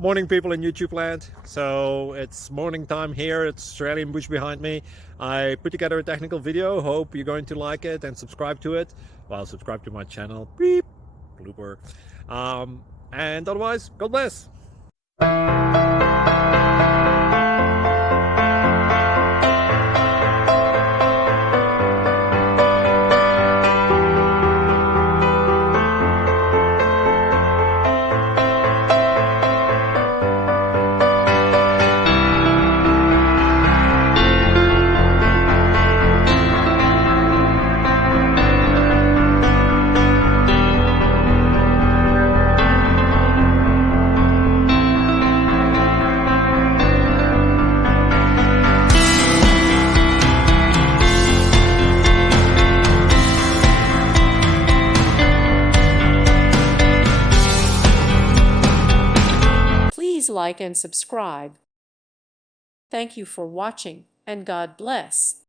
Morning, people in YouTube land. So it's morning time here. It's Australian bush behind me. I put together a technical video. Hope you're going to like it and subscribe to it. Well, subscribe to my channel. Beep. Blooper. And otherwise, God bless. Please like and subscribe. Thank you for watching, and God bless.